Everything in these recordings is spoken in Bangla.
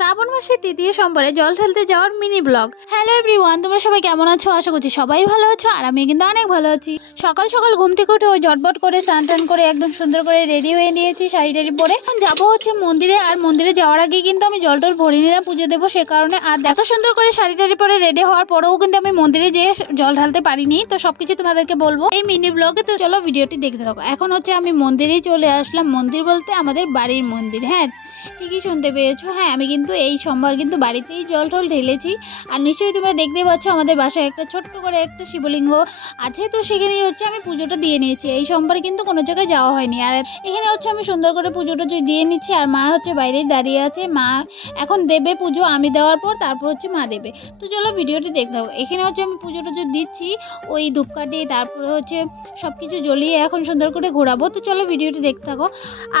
শ্রাবণ মাসের তৃতীয় সোমবারে জল ঢালতে যাওয়ার মিনি ব্লগ। হ্যালো এভরিওয়ান, তোমরা সবাই কেমন আছো? আশা করছি সবাই ভালো আছো, আর আমি কিন্তু অনেক ভালো আছি। সকাল সকাল ঘুম থেকে উঠে ওই ঝটপট করে স্নান টান করে একদম সুন্দর করে রেডি হয়ে নিয়েছি শাড়ি টাড়ি পরে। এখন যাবো হচ্ছে মন্দিরে, আর মন্দিরে যাওয়ার আগে কিন্তু আমি জল টল ভরে নিলাম পুজো দেবো সে কারণে। আর এত সুন্দর করে শাড়ি টাড়ি পরে রেডি হওয়ার পরেও কিন্তু আমি মন্দিরে যেয়ে জল ঢালতে পারিনি, তো সবকিছু তোমাদেরকে বলবো এই মিনি ব্লগে। তো চলো ভিডিওটি দেখতে থাকো। এখন হচ্ছে আমি মন্দিরেই চলে আসলাম, মন্দির বলতে আমাদের বাড়ির মন্দির। হ্যাঁ, ঠিকই শুনতে পেয়েছো। হ্যাঁ, আমি কিন্তু এই সোমবার কিন্তু বাড়িতেই জল টল ঢেলেছি। আর নিশ্চয়ই তোমরা দেখতে পাচ্ছ আমাদের বাসায় একটা ছোট্ট করে একটা শিবলিঙ্গ আছে, তো সেখানেই হচ্ছে আমি পুজোটা দিয়ে নিয়েছি। এই সোমবারে কিন্তু কোনো জায়গায় যাওয়া হয়নি। আর এখানে হচ্ছে আমি সুন্দর করে পুজোটা দিয়ে নিচ্ছি, আর মা হচ্ছে বাইরেই দাঁড়িয়ে আছে। মা এখন দেবে পুজো, আমি দেওয়ার পর তারপর হচ্ছে মা দেবে। তো চলো ভিডিওটি দেখতে হবে। এখানে হচ্ছে আমি পুজোটা দিচ্ছি, ওই ধূপকাঠি তারপরে হচ্ছে সব কিছু জ্বলিয়ে এখন সুন্দর করে ঘোরাবো। তো চলো ভিডিওটি দেখতে থাকো।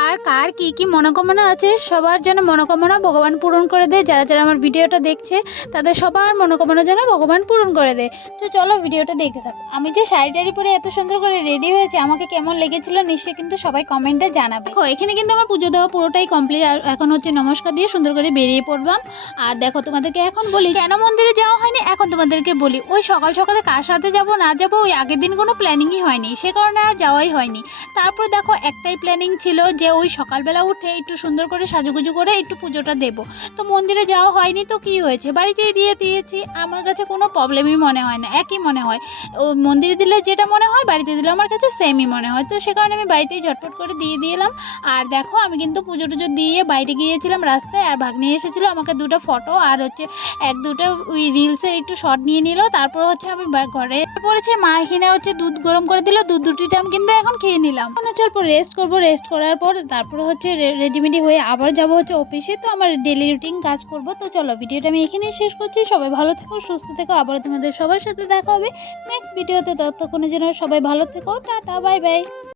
আর কার কি কি মনোকামনা আছে, সবার যেন মনোকামনা ভগবান পূরণ করে দেয়। যারা যারা আমার ভিডিওটা দেখছে তাদের সবার মনোকামনা যেন ভগবান পূরণ করে দেয়। তো চলো ভিডিওটা দেখতে থাকো। আমি যে শাড়ি টাড়ি পরে এত সুন্দর করে রেডি হয়েছে, আমাকে কেমন লেগেছিল নিশ্চয়ই কিন্তু সবাই কমেন্টে জানাবে। দেখো এখানে কিন্তু আমার পুজো দেওয়া পুরোটাই কমপ্লিট, আর এখন হচ্ছে নমস্কার দিয়ে সুন্দর করে বেরিয়ে পড়লাম। আর দেখো তোমাদেরকে এখন বলি কেন মন্দিরে যাওয়া হয়নি। এখন তোমাদেরকে বলি, ওই সকাল সকালে কার সাথে যাবো না যাবো ওই আগের দিন কোনো প্ল্যানিংই হয়নি, সে কারণে আর যাওয়াই হয়নি। তারপর দেখো একটাই প্ল্যানিং ছিল যে ওই সকালবেলা উঠে একটু সুন্দর করে সাজুগুজু করে একটু পুজোটা দেবো। তো মন্দিরে যাওয়া হয়নি, তো কি হয়েছে, বাড়িতেই দিয়ে দিয়েছি। আমার কাছে কোনো প্রবলেমই মনে হয় না, একই মনে হয়। ও মন্দিরে দিলে যেটা মনে হয় বাড়িতে দিলে আমার কাছে সেমই মনে হয়। তো সে কারণে আমি বাড়িতেই ঝটপট করে দিয়ে দিলাম। আর দেখো আমি কিন্তু পুজো টুজো দিয়ে বাইরে গিয়েছিলাম রাস্তায়, আর ভাগ্নি এসেছিলো আমাকে দুটো ফটো আর হচ্ছে এক দুটো ওই রিলসের একটু শর্ট নিয়ে নিল। তারপর হচ্ছে আমি ঘরে পড়েছে, মা এখানে হচ্ছে দুধ গরম করে দিল, দুধ দুটিতে আমি কিন্তু এখন খেয়ে নিলাম। এখন হচ্ছে অল্প রেস্ট করবো, রেস্ট করার পর তারপরে হচ্ছে রেডিমেডি হয়ে আবার যাবো হচ্ছে অফিসে। তো আমার ডেলি রুটিন কাজ করব। তো চলো ভিডিওটা আমি এখানেই শেষ করছি। সবাই ভালো থেকো, সুস্থ থেকো, আবার তোমাদের সবার সাথে দেখা হবে নেক্সট ভিডিওতে। ততক্ষণের জন্য সবাই ভালো থেকো, টাটা বাই বাই।